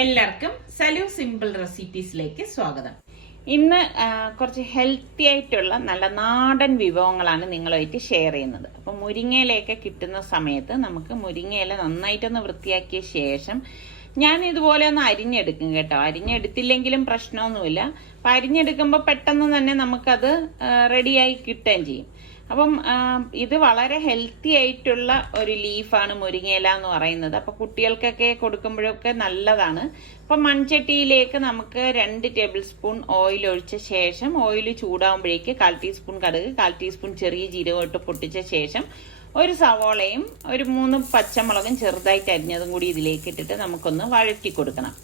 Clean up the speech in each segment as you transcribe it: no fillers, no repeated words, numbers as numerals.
എല്ലാവർക്കും സലു സിമ്പിൾ റെസിപ്പീസിലേക്ക് സ്വാഗതം. ഇന്ന് കുറച്ച് ഹെൽത്തി ആയിട്ടുള്ള നല്ല നാടൻ വിഭവങ്ങളാണ് നിങ്ങളുമായിട്ട് ഷെയർ ചെയ്യുന്നത്. അപ്പം മുരിങ്ങയിലയൊക്കെ കിട്ടുന്ന സമയത്ത് നമുക്ക് മുരിങ്ങയില നന്നായിട്ടൊന്ന് വൃത്തിയാക്കിയ ശേഷം ഞാൻ ഇതുപോലെ ഒന്ന് അരിഞ്ഞെടുക്കും കേട്ടോ. അരിഞ്ഞെടുത്തില്ലെങ്കിലും പ്രശ്നമൊന്നുമില്ല. അപ്പം അരിഞ്ഞെടുക്കുമ്പോൾ പെട്ടെന്ന് തന്നെ നമുക്കത് റെഡിയായി കിട്ടുകയും ചെയ്യും. അപ്പം ഇത് വളരെ ഹെൽത്തി ആയിട്ടുള്ള ഒരു ലീഫാണ് മുരിങ്ങയില എന്ന് പറയുന്നത്. അപ്പൊ കുട്ടികൾക്കൊക്കെ കൊടുക്കുമ്പോഴൊക്കെ നല്ലതാണ്. അപ്പൊ മൺചട്ടിയിലേക്ക് നമുക്ക് 2 ടേബിൾ സ്പൂൺ ഓയിൽ ഒഴിച്ച ശേഷം ഓയിൽ ചൂടാവുമ്പോഴേക്ക് 1/4 ടീസ്പൂൺ കടുക്, 1/4 ടീസ്പൂൺ ചെറിയ ജീരകം ഇട്ട് പൊട്ടിച്ച ശേഷം ഒരു സവോളയും ഒരു 3 പച്ചമുളകും ചെറുതായിട്ട് അരിഞ്ഞതും കൂടി ഇതിലേക്ക് ഇട്ടിട്ട് നമുക്കൊന്ന് വഴറ്റി കൊടുക്കണം.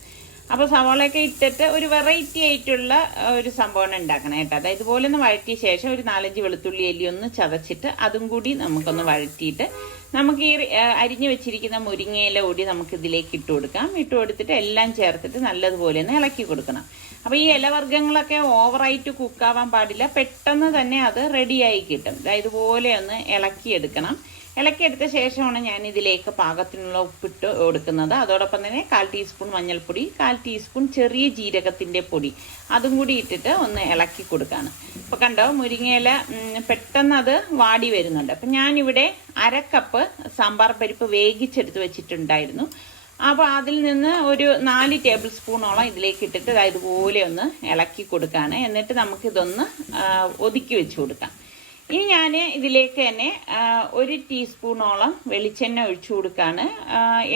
അപ്പൊ സവാളയൊക്കെ ഇട്ടിട്ട് ഒരു വെറൈറ്റി ആയിട്ടുള്ള ഒരു സംഭവം ഉണ്ടാക്കണം കേട്ടോ. അതായത് ഇതുപോലെ ഒന്ന് വഴറ്റിയ ശേഷം ഒരു 4-5 വെളുത്തുള്ളി അല്ലി ഒന്ന് ചതച്ചിട്ട് അതും കൂടി നമുക്കൊന്ന് വഴറ്റിയിട്ട് നമുക്ക് ഈ അരിഞ്ഞു വെച്ചിരിക്കുന്ന മുരിങ്ങയില കൂടി നമുക്ക് ഇതിലേക്ക് ഇട്ട് കൊടുക്കാം. ഇട്ട് കൊടുത്തിട്ട് എല്ലാം ചേർത്തിട്ട് നല്ലതുപോലെ ഒന്ന് ഇളക്കി കൊടുക്കണം. അപ്പൊ ഈ ഇലവർഗ്ഗങ്ങളൊക്കെ ഓവറായിട്ട് കുക്കാവാൻ പാടില്ല. പെട്ടെന്ന് തന്നെ അത് റെഡിയായി കിട്ടും. ഇതുപോലെ ഒന്ന് ഇളക്കിയെടുക്കണം. ഇളക്കിയെടുത്ത ശേഷമാണ് ഞാൻ ഇതിലേക്ക് പാകത്തിനുള്ള ഉപ്പിട്ട് കൊടുക്കുന്നത്. അതോടൊപ്പം തന്നെ 1/4 ടീസ്പൂൺ മഞ്ഞൾപ്പൊടി, 1/4 ടീസ്പൂൺ ചെറിയ ജീരകത്തിന്റെ പൊടി അതും കൂടി ഇട്ടിട്ട് ഒന്ന് ഇളക്കി കൊടുക്കാണ്. ഇപ്പൊ കണ്ടോ, മുരിങ്ങയില പെട്ടെന്ന് അത് വാടി വരുന്നുണ്ട്. അപ്പൊ ഞാനിവിടെ 1/2 കപ്പ് സാമ്പാർ പരിപ്പ് വേവിച്ചെടുത്ത് വെച്ചിട്ടുണ്ടായിരുന്നു. അപ്പൊ അതിൽ നിന്ന് ഒരു 4 ടേബിൾ സ്പൂണോളം ഇതിലേക്ക് ഇട്ടിട്ട് ഇതുപോലെ ഒന്ന് ഇളക്കി കൊടുക്കാണ്. എന്നിട്ട് നമുക്കിതൊന്ന് ഒതുക്കി വെച്ച് കൊടുക്കാം. ഇനി ഞാൻ ഇതിലേക്ക് തന്നെ 1 ടീസ്പൂണോളം വെളിച്ചെണ്ണ ഒഴിച്ചു കൊടുക്കാണ്.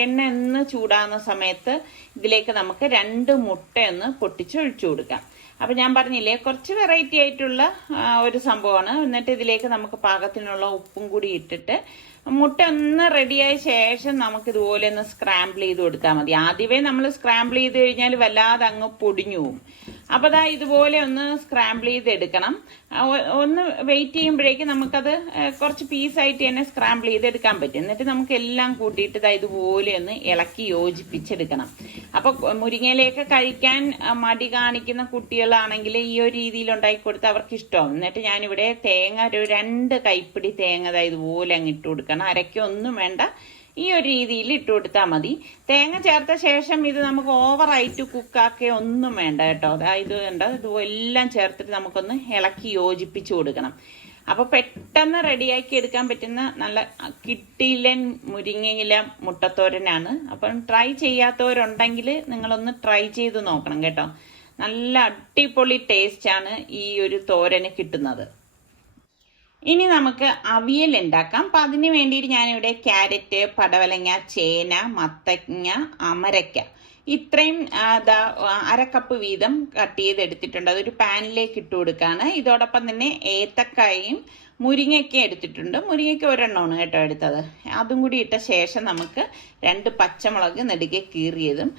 എണ്ണ ഒന്ന് ചൂടാകുന്ന സമയത്ത് ഇതിലേക്ക് നമുക്ക് 2 മുട്ടയൊന്ന് പൊട്ടിച്ച് ഒഴിച്ചു കൊടുക്കാം. അപ്പൊ ഞാൻ പറഞ്ഞില്ലേ, കുറച്ച് വെറൈറ്റി ആയിട്ടുള്ള ഒരു സംഭവമാണ്. എന്നിട്ട് ഇതിലേക്ക് നമുക്ക് പാകത്തിനുള്ള ഉപ്പും കൂടി ഇട്ടിട്ട് മുട്ട ഒന്ന് റെഡിയായ ശേഷം നമുക്ക് ഇതുപോലെ ഒന്ന് സ്ക്രാമ്പിൾ ചെയ്ത് കൊടുത്താൽ മതി. ആദ്യമേ നമ്മൾ സ്ക്രാമ്പിൾ ചെയ്ത് കഴിഞ്ഞാൽ വല്ലാതെ അങ്ങ് പൊടിഞ്ഞു പോകും. അപ്പൊ ഇതുപോലെ ഒന്ന് സ്ക്രാമ്പിൾ ചെയ്ത് എടുക്കണം. ഒന്ന് വെയിറ്റ് ചെയ്യുമ്പോഴേക്കും നമുക്കത് കുറച്ച് പീസായിട്ട് തന്നെ സ്ക്രാമ്പിൾ ചെയ്തെടുക്കാൻ പറ്റും. എന്നിട്ട് നമുക്ക് എല്ലാം കൂട്ടിയിട്ട് ഇതുപോലെ ഒന്ന് ഇളക്കി യോജിപ്പിച്ചെടുക്കണം. അപ്പൊ മുരിങ്ങയിലേക്ക് കഴിക്കാൻ മടി കാണിക്കുന്ന കുട്ടികളാണെങ്കിൽ ഈ ഒരു രീതിയിൽ ഉണ്ടാക്കി കൊടുത്ത് അവർക്ക് ഇഷ്ടമാവും. എന്നിട്ട് ഞാനിവിടെ തേങ്ങ ഒരു 2 കൈപ്പിടി തേങ്ങ ഇതുപോലെ അങ്ങ് ഇട്ട് കൊടുക്കണം. അരയ്ക്കൊന്നും വേണ്ട, ഈ ഒരു രീതിയിൽ ഇട്ട് കൊടുത്താൽ മതി. തേങ്ങ ചേർത്ത ശേഷം ഇത് നമുക്ക് ഓവറായിട്ട് കുക്കാക്കുക ഒന്നും വേണ്ട കേട്ടോ. അതായത് ഇതെല്ലാം ചേർത്തിട്ട് നമുക്കൊന്ന് ഇളക്കി യോജിപ്പിച്ചു കൊടുക്കണം. അപ്പൊ പെട്ടെന്ന് റെഡിയാക്കി എടുക്കാൻ പറ്റുന്ന നല്ല കിട്ടിയിലൻ മുരിങ്ങയില മുട്ടത്തോരനാണ്. അപ്പം ട്രൈ ചെയ്യാത്തവരുണ്ടെങ്കിൽ നിങ്ങളൊന്ന് ട്രൈ ചെയ്ത് നോക്കണം കേട്ടോ. നല്ല അടിപൊളി ടേസ്റ്റ് ആണ് ഈ ഒരു തോരന് കിട്ടുന്നത്. ഇനി നമുക്ക് അവിയൽ ഉണ്ടാക്കാം. അപ്പൊ അതിന് വേണ്ടിയിട്ട് ഞാനിവിടെ ക്യാരറ്റ്, പടവലങ്ങ, ചേന, മത്തങ്ങ, അമരയ്ക്ക ഇത്രയും 1/2 കപ്പ് വീതം കട്ട് ചെയ്തെടുത്തിട്ടുണ്ട്. അതൊരു പാനിലേക്ക് ഇട്ട് കൊടുക്കാണ്. ഇതോടൊപ്പം തന്നെ ഏത്തക്കായും മുരിങ്ങയ്ക്ക എടുത്തിട്ടുണ്ട്. മുരിങ്ങയ്ക്ക 1 എണ്ണമാണ് കേട്ടോ എടുത്തത്. അതും കൂടി ഇട്ട ശേഷം നമുക്ക് 2 പച്ചമുളക് നെടുകെ കീറിയതും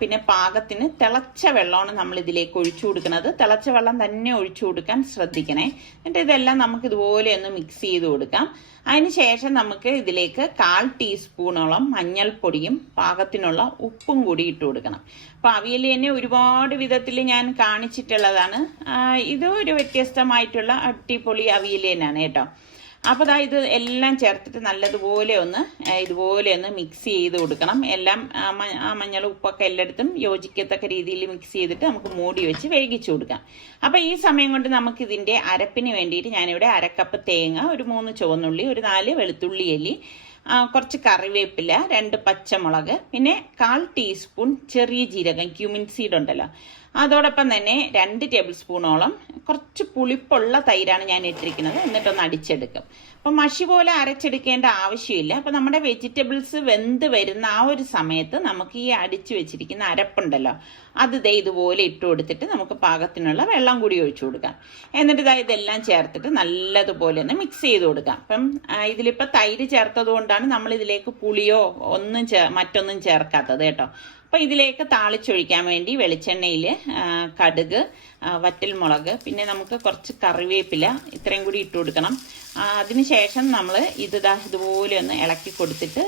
പിന്നെ പാകത്തിന് തിളച്ച വെള്ളമാണ് നമ്മൾ ഇതിലേക്ക് ഒഴിച്ചു കൊടുക്കുന്നത്. തിളച്ച വെള്ളം തന്നെ ഒഴിച്ചു കൊടുക്കാൻ ശ്രദ്ധിക്കണേ. എന്നിട്ട് ഇതെല്ലാം നമുക്ക് ഇതുപോലെ ഒന്ന് മിക്സ് ചെയ്ത് കൊടുക്കാം. അതിനുശേഷം നമുക്ക് ഇതിലേക്ക് 1/4 ടീസ്പൂണോളം മഞ്ഞൾപ്പൊടിയും പാകത്തിനുള്ള ഉപ്പും കൂടി ഇട്ട് കൊടുക്കണം. അപ്പൊ അവിയൽ തന്നെ ഒരുപാട് വിധത്തിൽ ഞാൻ കാണിച്ചിട്ടുള്ളതാണ്. ഇത് ഒരു വ്യത്യസ്തമായിട്ടുള്ള അടിപൊളി അവിയൽ തന്നെയാണ് കേട്ടോ. അപ്പൊ ഇത് എല്ലാം ചേർത്തിട്ട് നല്ലതുപോലെ ഒന്ന് ഇതുപോലെ ഒന്ന് മിക്സ് ചെയ്ത് കൊടുക്കണം. എല്ലാം മഞ്ഞൾ ഉപ്പൊക്കെ എല്ലായിടത്തും യോജിക്കത്തക്ക രീതിയിൽ മിക്സ് ചെയ്തിട്ട് നമുക്ക് മൂടി വെച്ച് വേവിച്ചു കൊടുക്കാം. അപ്പൊ ഈ സമയം കൊണ്ട് നമുക്ക് ഇതിന്റെ അരപ്പിന് വേണ്ടിയിട്ട് ഞാനിവിടെ 1/2 കപ്പ് തേങ്ങ, ഒരു 3 ചുവന്നുള്ളി, ഒരു 4 വെളുത്തുള്ളി അല്ലി, കുറച്ച് കറിവേപ്പില, 2 പച്ചമുളക്, പിന്നെ 1/4 ടീസ്പൂൺ ചെറിയ ജീരകം, ക്യൂമിൻ സീഡ് ഉണ്ടല്ലോ, അതോടൊപ്പം തന്നെ 2 ടേബിൾ സ്പൂണോളം കുറച്ച് പുളിപ്പുള്ള തൈരാണ് ഞാൻ ഇട്ടിരിക്കുന്നത്. എന്നിട്ടൊന്ന് അടിച്ചെടുക്കും. അപ്പൊ മഷി പോലെ അരച്ചെടുക്കേണ്ട ആവശ്യമില്ല. അപ്പൊ നമ്മുടെ വെജിറ്റബിൾസ് വെന്ത് വരുന്ന ആ ഒരു സമയത്ത് നമുക്ക് ഈ അടിച്ചു വെച്ചിരിക്കുന്ന അരപ്പുണ്ടല്ലോ അത് ഇതുപോലെ ഇട്ട് കൊടുത്തിട്ട് നമുക്ക് പാകത്തിനുള്ള വെള്ളം കൂടി ഒഴിച്ചു കൊടുക്കാം. എന്നിട്ട് ഇതെല്ലാം ചേർത്തിട്ട് നല്ലതുപോലെ ഒന്ന് മിക്സ് ചെയ്ത് കൊടുക്കാം. അപ്പം ഇതിലിപ്പോ തൈര് ചേർത്തത് കൊണ്ടാണ് നമ്മൾ ഇതിലേക്ക് പുളിയോ മറ്റൊന്നും ചേർക്കാത്തത് കേട്ടോ. അപ്പൊ ഇതിലേക്ക് താളിച്ചൊഴിക്കാൻ വേണ്ടി വെളിച്ചെണ്ണയിൽ കടുക്, വറ്റൽമുളക്, പിന്നെ നമുക്ക് കുറച്ച് കറിവേപ്പില ഇത്രയും കൂടി ഇട്ട് കൊടുക്കണം. അതിനുശേഷം നമ്മൾ ഇതുപോലെ ഒന്ന് ഇളക്കി കൊടുത്തിട്ട്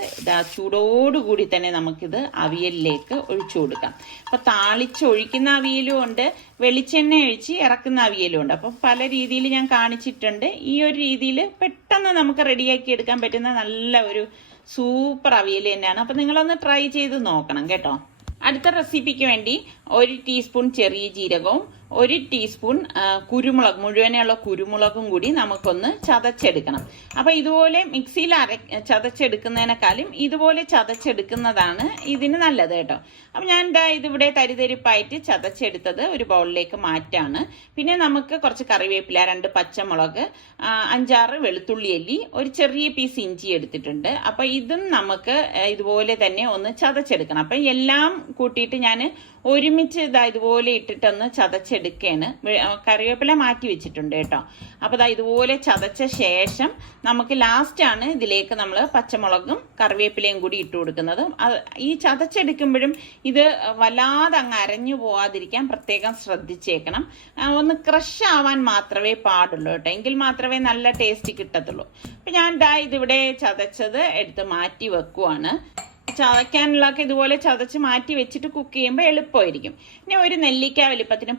ചൂടോടുകൂടി തന്നെ നമുക്കിത് അവിയലിലേക്ക് ഒഴിച്ചു കൊടുക്കാം. അപ്പൊ താളിച്ചൊഴിക്കുന്ന അവിയലും ഉണ്ട്, വെളിച്ചെണ്ണ ഒഴിച്ച് ഇറക്കുന്ന അവിയലും ഉണ്ട്. അപ്പൊ പല രീതിയിൽ ഞാൻ കാണിച്ചിട്ടുണ്ട്. ഈ ഒരു രീതിയിൽ പെട്ടെന്ന് നമുക്ക് റെഡിയാക്കി എടുക്കാൻ പറ്റുന്ന നല്ല ഒരു സൂപ്പർ അവിയൽ തന്നെയാണ്. അപ്പൊ നിങ്ങളൊന്ന് ട്രൈ ചെയ്ത് നോക്കണം കേട്ടോ. അടുത്ത റെസിപ്പിക്ക് വേണ്ടി 1 ടീസ്പൂൺ ചെറിയ ജീരകവും 1 ടീസ്പൂൺ കുരുമുളക്, മുഴുവനുള്ള കുരുമുളകും കൂടി നമുക്കൊന്ന് ചതച്ചെടുക്കണം. അപ്പൊ ഇതുപോലെ മിക്സിയിൽ ചതച്ചെടുക്കുന്നതിനേക്കാളും ഇതുപോലെ ചതച്ചെടുക്കുന്നതാണ് ഇതിന് നല്ലത് കേട്ടോ. അപ്പൊ ഞാൻ ഇതിവിടെ തരിതരിപ്പായിട്ട് ചതച്ചെടുത്തത് ഒരു ബൗളിലേക്ക് മാറ്റാണ്. പിന്നെ നമുക്ക് കുറച്ച് കറിവേപ്പില, 2 പച്ചമുളക്, 5-6 വെളുത്തുള്ളി അല്ലി, ഒരു ചെറിയ പീസ് ഇഞ്ചി എടുത്തിട്ടുണ്ട്. അപ്പൊ ഇതും നമുക്ക് ഇതുപോലെ തന്നെ ഒന്ന് ചതച്ചെടുക്കണം. അപ്പൊ എല്ലാം കൂട്ടിയിട്ട് ഞാൻ ഒരുമിച്ച് ഇതുപോലെ ഇട്ടിട്ടൊന്ന് ചതച്ചെടുക്കുകയാണ്. കറിവേപ്പില മാറ്റി വെച്ചിട്ടുണ്ട് കേട്ടോ. അപ്പൊ ഇതുപോലെ ചതച്ച ശേഷം നമുക്ക് ലാസ്റ്റ് ആണ് ഇതിലേക്ക് നമ്മൾ പച്ചമുളകും കറിവേപ്പിലയും കൂടി ഇട്ട് കൊടുക്കുന്നത്. ഈ ചതച്ചെടുക്കുമ്പോഴും ഇത് വല്ലാതെ അങ്ങ് അരഞ്ഞു പോവാതിരിക്കാൻ പ്രത്യേകം ശ്രദ്ധിച്ചേക്കണം. ഒന്ന് ക്രഷ് ആവാൻ മാത്രമേ പാടുള്ളൂ കേട്ടോ, എങ്കിൽ മാത്രമേ നല്ല ടേസ്റ്റ് കിട്ടത്തുള്ളൂ. അപ്പൊ ഞാൻ ഇതിവിടെ ചതച്ചത് എടുത്ത് മാറ്റി വെക്കുവാണ്. ചതയ്ക്കാനുള്ളതൊക്കെ ഇതുപോലെ ചതച്ച് മാറ്റി വെച്ചിട്ട് കുക്ക് ചെയ്യുമ്പോൾ എളുപ്പമായിരിക്കും. ഇനി ഒരു നെല്ലിക്ക വലിപ്പത്തിന്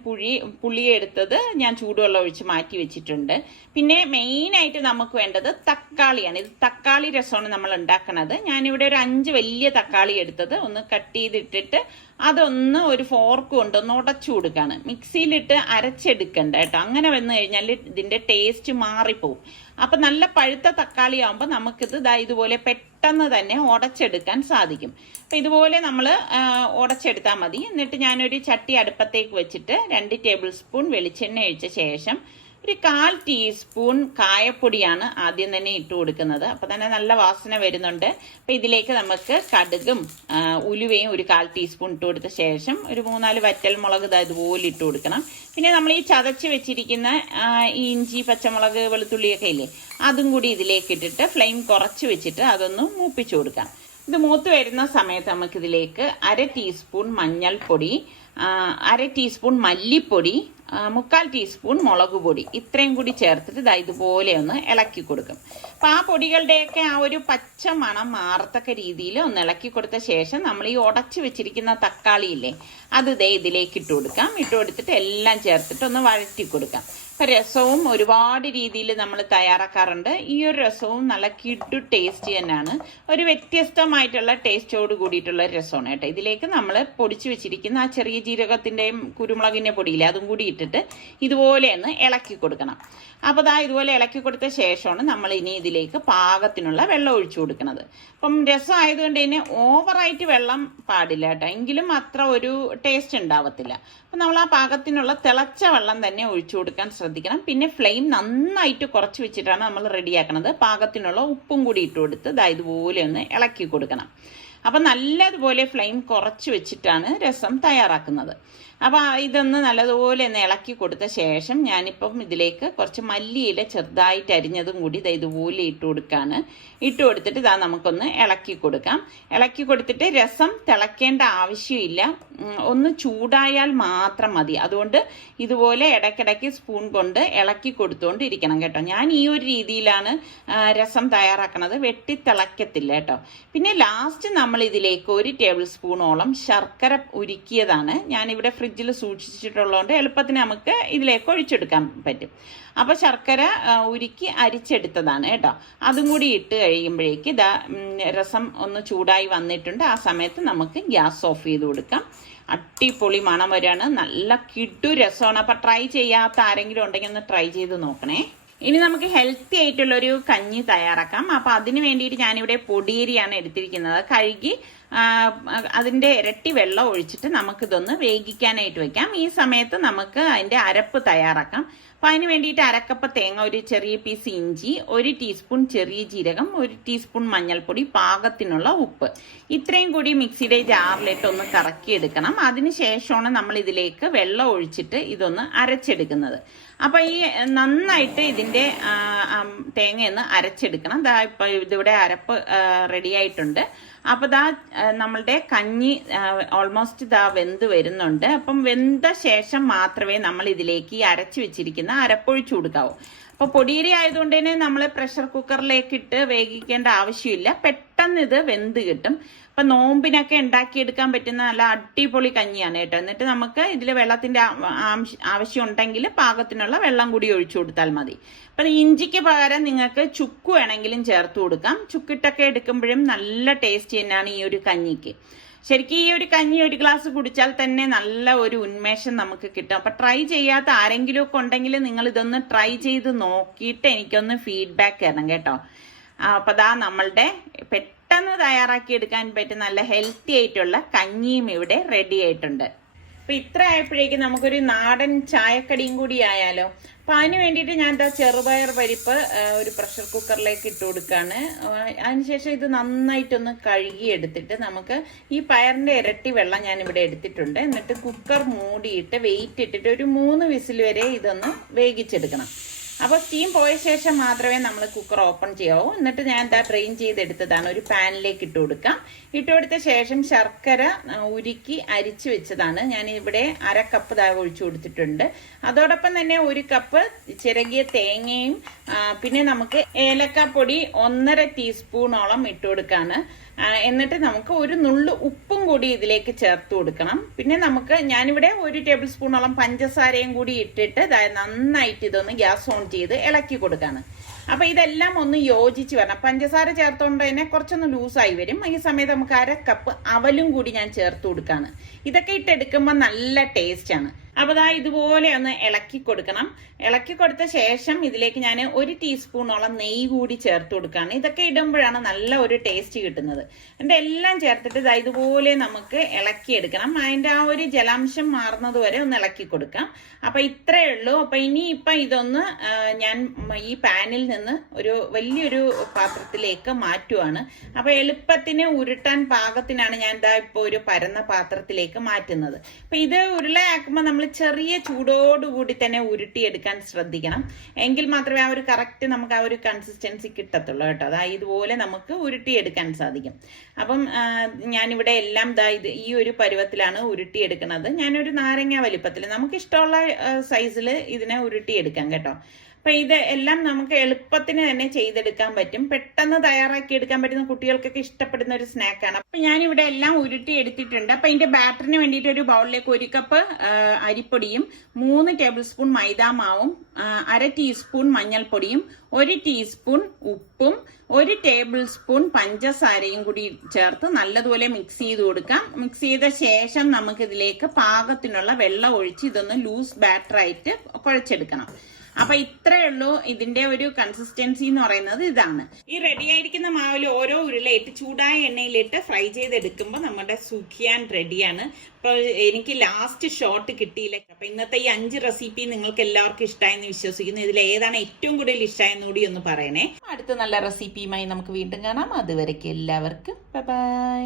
പുളി എടുത്തത് ഞാൻ ചൂടുവെള്ളം ഒഴിച്ച് മാറ്റി വെച്ചിട്ടുണ്ട്. പിന്നെ മെയിനായിട്ട് നമുക്ക് വേണ്ടത് തക്കാളിയാണ്. ഇത് തക്കാളി രസമാണ് നമ്മൾ ഉണ്ടാക്കുന്നത്. ഞാനിവിടെ ഒരു 5 വലിയ തക്കാളി എടുത്തത് ഒന്ന് കട്ട് ചെയ്തിട്ടിട്ട് അതൊന്ന് ഒരു ഫോർക്ക് കൊണ്ടൊന്ന് ഉടച്ചു കൊടുക്കാണ്. മിക്സിയിലിട്ട് അരച്ചെടുക്കണ്ട കേട്ടോ, അങ്ങനെ വന്നു കഴിഞ്ഞാൽ ഇതിന്റെ ടേസ്റ്റ് മാറിപ്പോവും. അപ്പൊ നല്ല പഴുത്ത തക്കാളി ആവുമ്പോൾ നമുക്കിത് ഇതുപോലെ പെട്ടെന്ന് തന്നെ ഉടച്ചെടുക്കാൻ സാധിക്കും. അപ്പൊ ഇതുപോലെ നമ്മൾ ഉടച്ചെടുത്താൽ മതി. എന്നിട്ട് ഞാനൊരു ചട്ടി അടുപ്പത്തേക്ക് വെച്ചിട്ട് 2 ടേബിൾ സ്പൂൺ വെളിച്ചെണ്ണ ഒഴിച്ച ശേഷം ഒരു 1/4 ടീസ്പൂൺ കായപ്പൊടിയാണ് ആദ്യം തന്നെ ഇട്ട് കൊടുക്കുന്നത്. അപ്പൊ തന്നെ നല്ല വാസന വരുന്നുണ്ട്. അപ്പൊ ഇതിലേക്ക് നമുക്ക് കടുകും ഉലുവയും ഒരു 1/4 ടീസ്പൂൺ ഇട്ട് കൊടുത്ത ശേഷം ഒരു 3-4 വറ്റൽ മുളക് ഇതുപോലെ ഇട്ട് കൊടുക്കണം. പിന്നെ നമ്മൾ ഈ ചതച്ച് വെച്ചിരിക്കുന്ന ഈ ഇഞ്ചി, പച്ചമുളക്, വെളുത്തുള്ളിയൊക്കെ ഇല്ലേ, അതും കൂടി ഇതിലേക്ക് ഇട്ടിട്ട് ഫ്ലെയിം കുറച്ച് വെച്ചിട്ട് അതൊന്ന് മൂപ്പിച്ചു കൊടുക്കാം. ഇത് മൂത്ത് വരുന്ന സമയത്ത് നമുക്കിതിലേക്ക് 1/2 ടീസ്പൂൺ മഞ്ഞൾപ്പൊടി, 1/2 ടീസ്പൂൺ മല്ലിപ്പൊടി, 3/4 ടീസ്പൂൺ മുളക് പൊടി, ഇത്രയും കൂടി ചേർത്തിട്ട് ഇതുപോലെ ഒന്ന് ഇളക്കി കൊടുക്കും. അപ്പൊ ആ പൊടികളുടെയൊക്കെ ആ ഒരു പച്ച മണം മാറത്തക്ക രീതിയിൽ ഒന്ന് ഇളക്കി കൊടുത്ത ശേഷം നമ്മൾ ഈ ഉടച്ചു വെച്ചിരിക്കുന്ന തക്കാളി ഇല്ലേ, അത് ഇതിലേക്ക് ഇട്ട് കൊടുക്കാം. ഇട്ട് കൊടുത്തിട്ട് എല്ലാം ചേർത്തിട്ട് ഒന്ന് വഴറ്റി കൊടുക്കാം. അപ്പൊ രസവും ഒരുപാട് രീതിയിൽ നമ്മൾ തയ്യാറാക്കാറുണ്ട്. ഈ ഒരു രസവും നല്ല കിഡു ടേസ്റ്റ് തന്നെയാണ്. ഒരു വ്യത്യസ്തമായിട്ടുള്ള ടേസ്റ്റോട് കൂടിയിട്ടുള്ള രസമാണ് കേട്ടോ. ഇതിലേക്ക് നമ്മൾ പൊടിച്ചു വെച്ചിരിക്കുന്ന ആ ചെറിയ ജീരകത്തിന്റെയും കുരുമുളകിന്റെ പൊടിയില്ലേ, അതും കൂടി ഇട്ടിട്ട് ഇതുപോലെ ഒന്ന് ഇളക്കി കൊടുക്കണം. അപ്പൊ ഇതുപോലെ ഇളക്കി കൊടുത്ത ശേഷമാണ് നമ്മൾ ഇനി ഇതിലേക്ക് പാകത്തിനുള്ള വെള്ളം ഒഴിച്ചു കൊടുക്കുന്നത്. അപ്പം രസം ആയതുകൊണ്ട് തന്നെ ഓവറായിട്ട് വെള്ളം പാടില്ല കേട്ടോ, എങ്കിലും അത്ര ഒരു ടേസ്റ്റ് ഉണ്ടാവത്തില്ല. അപ്പൊ നമ്മൾ ആ പാകത്തിനുള്ള തിളച്ച വെള്ളം തന്നെ ഒഴിച്ചു കൊടുക്കാൻ ശ്രദ്ധിക്കണം. പിന്നെ ഫ്ലെയിം നന്നായിട്ട് കുറച്ച് വെച്ചിട്ടാണ് നമ്മൾ റെഡിയാക്കുന്നത്. പാകത്തിനുള്ള ഉപ്പും കൂടി ഇട്ട് കൊടുത്ത് ഇതുപോലെ ഒന്ന് ഇളക്കി കൊടുക്കണം. അപ്പൊ നല്ലതുപോലെ ഫ്ലെയിം കുറച്ച് വെച്ചിട്ടാണ് രസം തയ്യാറാക്കുന്നത്. അപ്പൊ ഇതൊന്ന് നല്ലതുപോലെ ഒന്ന് ഇളക്കി കൊടുത്ത ശേഷം ഞാനിപ്പം ഇതിലേക്ക് കുറച്ച് മല്ലിയില ചെറുതായിട്ട് അരിഞ്ഞതും കൂടി ഇതുപോലെ ഇട്ട് കൊടുക്കാണ്. ഇട്ട് കൊടുത്തിട്ട് നമുക്കൊന്ന് ഇളക്കി കൊടുക്കാം. ഇളക്കി കൊടുത്തിട്ട് രസം തിളക്കേണ്ട ആവശ്യമില്ല, ഒന്ന് ചൂടായാൽ മാത്രം മതി. അതുകൊണ്ട് ഇതുപോലെ ഇടയ്ക്കിടയ്ക്ക് സ്പൂൺ കൊണ്ട് ഇളക്കി കൊടുത്തുകൊണ്ടിരിക്കണം കേട്ടോ. ഞാൻ ഈ ഒരു രീതിയിലാണ് രസം തയ്യാറാക്കണത്, വെട്ടിത്തിളക്കത്തില്ല കേട്ടോ. പിന്നെ ലാസ്റ്റ് നമ്മൾ ഇതിലേക്ക് 1 ടേബിൾ സ്പൂണോളം ശർക്കര ഉരുക്കിയതാണ് ഞാനിവിടെ ഫ്രിഡ്ജിൽ സൂക്ഷിച്ചിട്ടുള്ളതുകൊണ്ട് എളുപ്പത്തിന് നമുക്ക് ഇതിലേക്ക് ഒഴിച്ചെടുക്കാൻ പറ്റും. അപ്പൊ ശർക്കര ഉരുക്കി അരിച്ചെടുത്തതാണ് കേട്ടോ. അതും കൂടി ഇട്ട് കഴിയുമ്പോഴേക്ക് രസം ഒന്ന് ചൂടായി വന്നിട്ടുണ്ട്. ആ സമയത്ത് നമുക്ക് ഗ്യാസ് ഓഫ് ചെയ്ത് കൊടുക്കാം. അടിപൊളി മണം വരാണ്, നല്ല കിഡു രസമാണ്. അപ്പൊ ട്രൈ ചെയ്യാത്ത ആരെങ്കിലും ഉണ്ടെങ്കിൽ ഒന്ന് ട്രൈ ചെയ്ത് നോക്കണേ. ഇനി നമുക്ക് ഹെൽത്തി ആയിട്ടുള്ളൊരു കഞ്ഞി തയ്യാറാക്കാം. അപ്പൊ അതിന് വേണ്ടിയിട്ട് ഞാനിവിടെ പൊടിയരിയാണ് എടുത്തിരിക്കുന്നത്. കഴുകി അതിന്റെ ഇരട്ടി വെള്ളം ഒഴിച്ചിട്ട് നമുക്കിതൊന്ന് വേവിക്കാനായിട്ട് വെക്കാം. ഈ സമയത്ത് നമുക്ക് അതിന്റെ അരപ്പ് തയ്യാറാക്കാം. അപ്പൊ അതിന് വേണ്ടിയിട്ട് അരക്കപ്പ് തേങ്ങ, ഒരു ചെറിയ പീസ് ഇഞ്ചി, 1 ടീസ്പൂൺ ചെറിയ ജീരകം, 1 ടീസ്പൂൺ മഞ്ഞൾപ്പൊടി, പാകത്തിനുള്ള ഉപ്പ്, ഇത്രയും കൂടി മിക്സിയുടെ ജാറിലിട്ട് ഒന്ന് കറക്കിയെടുക്കണം. അതിനുശേഷമാണ് നമ്മൾ ഇതിലേക്ക് വെള്ളം ഒഴിച്ചിട്ട് ഇതൊന്ന് അരച്ചെടുക്കുന്നത്. അപ്പൊ ഈ നന്നായിട്ട് ഇതിന്റെ തേങ്ങയൊന്ന് അരച്ചെടുക്കണം. ഇപ്പൊ ഇതിവിടെ അരപ്പ് റെഡി ആയിട്ടുണ്ട്. അപ്പൊ നമ്മളുടെ കഞ്ഞി ഓൾമോസ്റ്റ് വെന്ത് വരുന്നുണ്ട്. അപ്പം വെന്ത ശേഷം മാത്രമേ നമ്മൾ ഇതിലേക്ക് ഈ അരച്ചു വെച്ചിരിക്കുന്ന അരപ്പൊഴിച്ചു കൊടുക്കാവൂ. അപ്പൊ പൊടിയരി ആയതുകൊണ്ട് തന്നെ നമ്മൾ പ്രഷർ കുക്കറിലേക്ക് ഇട്ട് വേവിക്കേണ്ട ആവശ്യമില്ല, പെട്ടെന്ന് ഇത് വെന്ത് കിട്ടും. അപ്പൊ നോമ്പിനൊക്കെ ഉണ്ടാക്കിയെടുക്കാൻ പറ്റുന്ന നല്ല അടിപൊളി കഞ്ഞിയാണ് കേട്ടോ. എന്നിട്ട് നമുക്ക് ഇതിൽ വെള്ളത്തിന്റെ ആവശ്യം ഉണ്ടെങ്കിൽ പാകത്തിനുള്ള വെള്ളം കൂടി ഒഴിച്ചു കൊടുത്താൽ മതി. അപ്പൊ ഇഞ്ചിക്ക് പകരം നിങ്ങൾക്ക് ചുക്ക് വേണമെങ്കിലും ചേർത്ത് കൊടുക്കാം. ചുക്കിട്ടൊക്കെ എടുക്കുമ്പോഴും നല്ല ടേസ്റ്റ് തന്നെയാണ് ഈ ഒരു കഞ്ഞിക്ക്. ശരിക്കും ഈ ഒരു കഞ്ഞി ഒരു ഗ്ലാസ് കുടിച്ചാൽ തന്നെ നല്ല ഒരു ഉന്മേഷം നമുക്ക് കിട്ടും. അപ്പൊ ട്രൈ ചെയ്യാത്ത ആരെങ്കിലും ഒക്കെ ഉണ്ടെങ്കിൽ നിങ്ങൾ ഇതൊന്ന് ട്രൈ ചെയ്ത് നോക്കിയിട്ട് എനിക്കൊന്ന് ഫീഡ്ബാക്ക് തരണം കേട്ടോ. അപ്പൊ ദാ നമ്മളുടെ പെട്ടെന്ന് തയ്യാറാക്കി എടുക്കാൻ പറ്റുന്ന നല്ല ഹെൽത്തി ആയിട്ടുള്ള കഞ്ഞിയും ഇവിടെ റെഡി ആയിട്ടുണ്ട്. അപ്പൊ ഇത്ര ആയപ്പോഴേക്കും നമുക്കൊരു നാടൻ ചായക്കടിയും കൂടി ആയാലോ. അപ്പൊ അതിന് വേണ്ടിയിട്ട് ഞാൻ എന്താ ചെറുപയർ പരിപ്പ് ഒരു പ്രഷർ കുക്കറിലേക്ക് ഇട്ട് കൊടുക്കാണ്. അതിനുശേഷം ഇത് നന്നായിട്ടൊന്ന് കഴുകി എടുത്തിട്ട് നമുക്ക് ഈ പയറിന്റെ ഇരട്ടി വെള്ളം ഞാൻ ഇവിടെ എടുത്തിട്ടുണ്ട്. എന്നിട്ട് കുക്കർ മൂടിയിട്ട് വെയിറ്റ് ഇട്ടിട്ട് ഒരു 3 വിസിൽ വരെ ഇതൊന്ന് വേവിച്ചെടുക്കണം. അപ്പോൾ സ്റ്റീം പോയ ശേഷം മാത്രമേ നമ്മൾ കുക്കർ ഓപ്പൺ ചെയ്യാവൂ. എന്നിട്ട് ഞാൻ എന്താ ഡ്രെയിൻ ചെയ്തെടുത്തതാണ്. ഒരു പാനിലേക്ക് ഇട്ട് കൊടുക്കാം. ഇട്ട് കൊടുത്ത ശേഷം ശർക്കര ഉരുക്കി അരിച്ചു വെച്ചതാണ്. ഞാൻ ഇവിടെ 1/2 കപ്പ് ഒഴിച്ചു കൊടുത്തിട്ടുണ്ട്. അതോടൊപ്പം തന്നെ 1 കപ്പ് ചിരകിയ തേങ്ങയും പിന്നെ നമുക്ക് ഏലക്കാപ്പൊടി 1.5 ടീസ്പൂണോളം ഇട്ട് കൊടുക്കാണ്. എന്നിട്ട് നമുക്ക് ഒരു നുള്ളു ഉപ്പും കൂടി ഇതിലേക്ക് ചേർത്ത് കൊടുക്കണം. പിന്നെ നമുക്ക് ഞാനിവിടെ 1 ടേബിൾ സ്പൂണോളം പഞ്ചസാരയും കൂടി ഇട്ടിട്ട് നന്നായിട്ട് ഇതൊന്ന് ഗ്യാസ് ഓൺ ചെയ്ത് ഇളക്കി കൊടുക്കാണ്. അപ്പൊ ഇതെല്ലാം ഒന്ന് യോജിച്ച് വരണം. പഞ്ചസാര ചേർത്തോണ്ട് തന്നെ കുറച്ചൊന്ന് ലൂസായി വരും. ഈ സമയത്ത് നമുക്ക് 1/2 കപ്പ് അവലും കൂടി ഞാൻ ചേർത്ത് കൊടുക്കാണ്. ഇതൊക്കെ ഇട്ടെടുക്കുമ്പോൾ നല്ല ടേസ്റ്റ് ആണ്. അപ്പൊ ദാ ഇതുപോലെ ഒന്ന് ഇളക്കി കൊടുക്കണം. ഇളക്കി കൊടുത്ത ശേഷം ഇതിലേക്ക് ഞാൻ 1 ടീസ്പൂണോളം നെയ്യ് കൂടി ചേർത്ത് കൊടുക്കുകയാണ്. ഇതൊക്കെ ഇടുമ്പോഴാണ് നല്ല ഒരു ടേസ്റ്റ് കിട്ടുന്നത്. എന്നിട്ട് എല്ലാം ചേർത്തിട്ട് ദാ ഇതുപോലെ നമുക്ക് ഇളക്കിയെടുക്കണം. അതിന്റെ ആ ഒരു ജലാംശം മാറുന്നത് വരെ ഒന്ന് ഇളക്കി കൊടുക്കാം. അപ്പൊ ഇത്രയേ ഉള്ളൂ. അപ്പൊ ഇനിയിപ്പം ഇതൊന്ന് ഞാൻ ഈ പാനിൽ നിന്ന് ഒരു വലിയൊരു പാത്രത്തിലേക്ക് മാറ്റുവാണ്. അപ്പൊ എളുപ്പത്തിന് ഉരുട്ടാൻ പാകത്തിനാണ് ഞാൻ ദാ ഇപ്പൊ ഒരു പരന്ന പാത്രത്തിലേക്ക് മാറ്റുന്നത്. അപ്പൊ ഇത് ഉരുളയാക്കുമ്പോൾ നമ്മൾ ചെറിയ ചൂടോടുകൂടി തന്നെ ഉരുട്ടിയെടുക്കാൻ ശ്രദ്ധിക്കണം. എങ്കിൽ മാത്രമേ ആ ഒരു കറക്റ്റ് നമുക്ക് ആ ഒരു കൺസിസ്റ്റൻസി കിട്ടത്തുള്ളൂ കേട്ടോ. അതായത് ഇതുപോലെ നമുക്ക് ഉരുട്ടിയെടുക്കാൻ സാധിക്കും. അപ്പം ഞാനിവിടെ എല്ലാം ഈ ഒരു പരുവത്തിലാണ് ഉരുട്ടിയെടുക്കുന്നത്. ഞാനൊരു നാരങ്ങ വലിപ്പത്തിൽ നമുക്ക് ഇഷ്ടമുള്ള സൈസിൽ ഇതിനെ ഉരുട്ടിയെടുക്കാം കേട്ടോ. അപ്പൊ ഇത് എല്ലാം നമുക്ക് എളുപ്പത്തിന് തന്നെ ചെയ്തെടുക്കാൻ പറ്റും. പെട്ടെന്ന് തയ്യാറാക്കി എടുക്കാൻ പറ്റുന്ന കുട്ടികൾക്കൊക്കെ ഇഷ്ടപ്പെടുന്ന ഒരു സ്നാക്കാണ്. അപ്പൊ ഞാനിവിടെ എല്ലാം ഉരുട്ടി എടുത്തിട്ടുണ്ട്. അപ്പൊ ഇതിന്റെ ബാറ്ററിന് വേണ്ടിയിട്ട് ഒരു ബൗളിലേക്ക് 1 കപ്പ് അരിപ്പൊടിയും 3 ടേബിൾ സ്പൂൺ മൈദാമാവും 1/2 ടീസ്പൂൺ മഞ്ഞൾപ്പൊടിയും 1 ടീസ്പൂൺ ഉപ്പും 1 ടേബിൾ സ്പൂൺ പഞ്ചസാരയും കൂടി ചേർത്ത് നല്ലതുപോലെ മിക്സ് ചെയ്ത് കൊടുക്കാം. മിക്സ് ചെയ്ത ശേഷം നമുക്ക് ഇതിലേക്ക് പാകത്തിനുള്ള വെള്ളം ഒഴിച്ച് ഇതൊന്ന് ലൂസ് ബാറ്ററായിട്ട് കുഴച്ചെടുക്കണം. അപ്പൊ ഇത്രയേ ഉള്ളൂ. ഇതിന്റെ ഒരു കൺസിസ്റ്റൻസി എന്ന് പറയുന്നത് ഇതാണ്. ഈ റെഡി ആയിരിക്കുന്ന മാവിൽ ഓരോ ഉരുളയിട്ട് ചൂടായ എണ്ണയിലിട്ട് ഫ്രൈ ചെയ്തെടുക്കുമ്പോൾ നമ്മുടെ സുഖിയാൻ റെഡിയാണ്. അപ്പൊ എനിക്ക് ലാസ്റ്റ് ഷോട്ട് കിട്ടിയില്ല. അപ്പൊ ഇന്നത്തെ ഈ 5 റെസിപ്പി നിങ്ങൾക്ക് എല്ലാവർക്കും ഇഷ്ടമായെന്ന് വിശ്വസിക്കുന്നു. ഇതിൽ ഏതാണ് ഏറ്റവും കൂടുതൽ ഇഷ്ടമായെന്ന് കൂടി ഒന്ന് പറയണേ. അടുത്ത നല്ല റെസിപ്പിയുമായി നമുക്ക് വീണ്ടും കാണാം. അതുവരേക്കും എല്ലാവർക്കും ബൈ ബൈ.